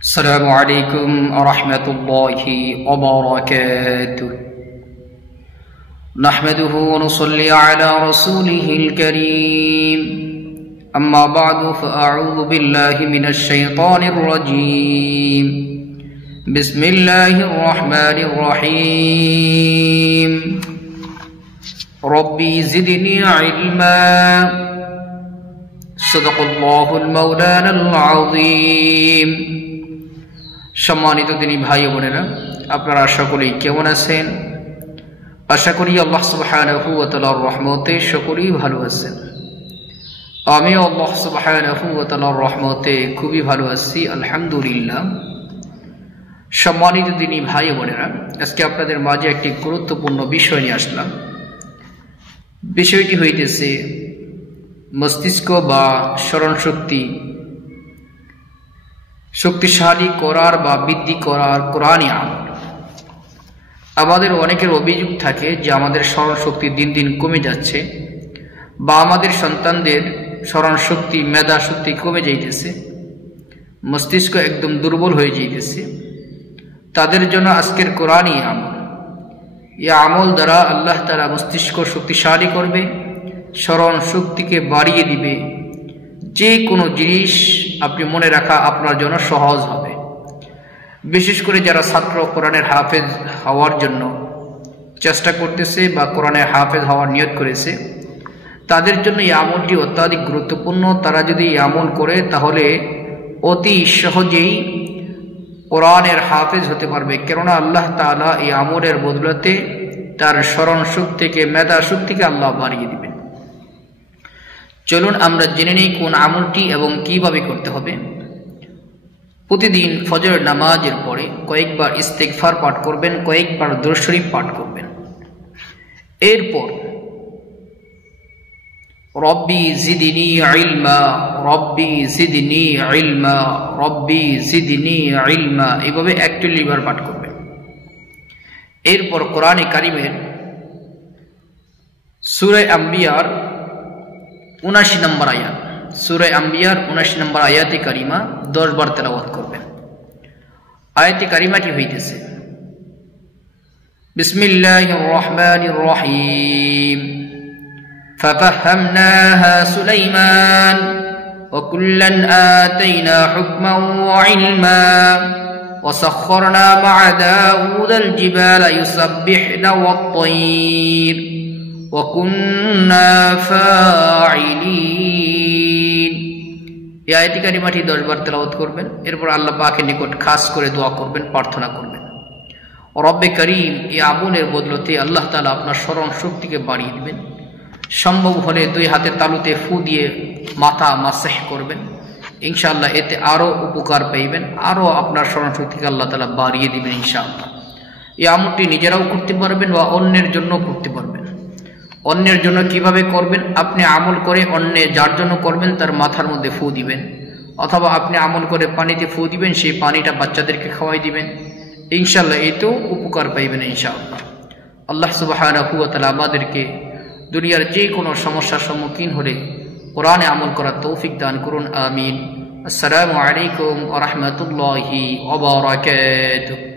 السلام عليكم ورحمة الله وبركاته. نحمده ونصلي على رسوله الكريم. أما بعد فأعوذ بالله من الشيطان الرجيم. بسم الله الرحمن الرحيم. ربي زدني علما. صدق الله المولانا العظيم. সম্মানিত দিনী ভাই ও বোনেরা, আপনারা সকলেই কেমন আছেন? আশা করি আল্লাহ সুবহানাহু ওয়া তাআলার রহমতে সকলেই ভালো আছেন। আমিও আল্লাহ সুবহানাহু ওয়া তাআলার রহমতে খুবই ভালো আছি, আলহামদুলিল্লাহ। সম্মানিত দিনী ভাই ও বোনেরা, আজকে আপনাদের মাঝে একটি গুরুত্বপূর্ণ বিষয় নিয়ে আসলাম। বিষয়টি হইতেছে মস্তিষ্ক বা স্মরণ শক্তি শক্তিশালী করার বা বৃদ্ধি করার কোরআনী আমল। আমাদের অনেকের অভিযোগ থাকে যে আমাদের স্মরণ শক্তি দিন দিন কমে যাচ্ছে, বা আমাদের সন্তানদের স্মরণ শক্তি মেধা শক্তি কমে যাইতেছে, মস্তিষ্ক একদম দুর্বল হয়ে যাইতেছে। তাদের জন্য আজকের কোরআনী আমল, এই আমল দ্বারা আল্লাহ তাআলা মস্তিষ্ক শক্তিশালী করবে, স্মরণ শক্তিকে বাড়িয়ে দিবে। যে কোনো জিনিস আপনি মনে রাখা আপনার জন্য সহজ হবে। বিশেষ করে যারা ছাত্র কোরআনের হাফেজ হওয়ার জন্য চেষ্টা করতেছে বা কোরআনের হাফেজ হওয়ার নিয়ত করেছে, তাদের জন্য এই আমলটি অত্যাধিক গুরুত্বপূর্ণ। তারা যদি এই আমল করে তাহলে অতি সহজেই কোরআনের হাফেজ হতে পারবে, কেননা আল্লাহ তাআলা এই আমলের বদলাতে তার স্মরণ শক্তিকে মেধা শক্তিকে আল্লাহ বাড়িয়ে দিবেন। চলুন আমরা জেনে নিই কোন আমলটি এবং কিভাবে করতে হবে। প্রতিদিন ফজর নামাজের পরে কয়েকবার ইস্তেগফার পাঠ করবেন, কয়েকবার দুরূদ শরীফ পাঠ করবেন। এরপর রব্বি জিদনি ইলমা, রব্বি জিদনি ইলমা, রব্বি জিদনি ইলমা, এইভাবে 41 বার পাঠ করবেন। এরপর কোরআনে কারিমের সূরা আম্বিয়ার 79 নম্বর আয়াত, সূরা আম্বিয়ার 79 নম্বর আয়াতে কারিমা 10 বার তেলাওয়াত করবেন। আয়াতে কারিমাটি হইতেছে বিসমিল্লাহির রহমানির রহিম। ফাফাহামনাহা সুলাইমান ওয়া কুল্লান আতাইনা হুকমান ওয়া ইলমা ওয়া সাখখারনা মা'a দাউদাল জিবালা ইউসাব্বিহনা ওয়াত-তায়র ওয়া কুন্না ফাইলিন। এই আয়াত কারিমাটি 10 বার তেলাওয়াত করবেন। এরপর আল্লাহ পাকের নিকট খাস করে দোয়া করবেন, প্রার্থনা করবেন। রব্বে করিম, এই আমলের বদলতে আল্লাহ তাআলা আপনার স্মরণ শক্তিকে বাড়িয়ে দিবেন। সম্ভব হলে 2 হাতের তালুতে ফু দিয়ে মাথা মাসহ করবেন, ইনশাআল্লাহ এতে আরো উপকার পাইবেন, আরো আপনার স্মরণ শক্তিকে আল্লাহ তাআলা বাড়িয়ে দিবেন ইনশাআল্লাহ। এই আমলটি নিজেরাও করতে পারবেন বা অন্যের জন্য করতে পারবেন। অন্যের জন্য কিভাবে করবেন? আপনি আমল করে অন্যে যার জন্য করবেন তার মাথার মধ্যে ফু দিবেন, অথবা আপনি আমল করে পানিতে ফু দিবেন, সেই পানিটা বাচ্চাদেরকে খাওয়াই দিবেন, ইনশাআল্লাহ এতেও উপকার পাইবেন ইনশাআল্লাহ। আল্লাহ সুবহানাহু ওয়া তাআলা আমাদেরকে দুনিয়ার যে কোনো সমস্যার সম্মুখীন হলে কোরআনে আমল করার তৌফিক দান করুন, আমিন। আসসালামু আলাইকুম ওয়া রাহমাতুল্লাহি ওয়া বারাকাতুহু।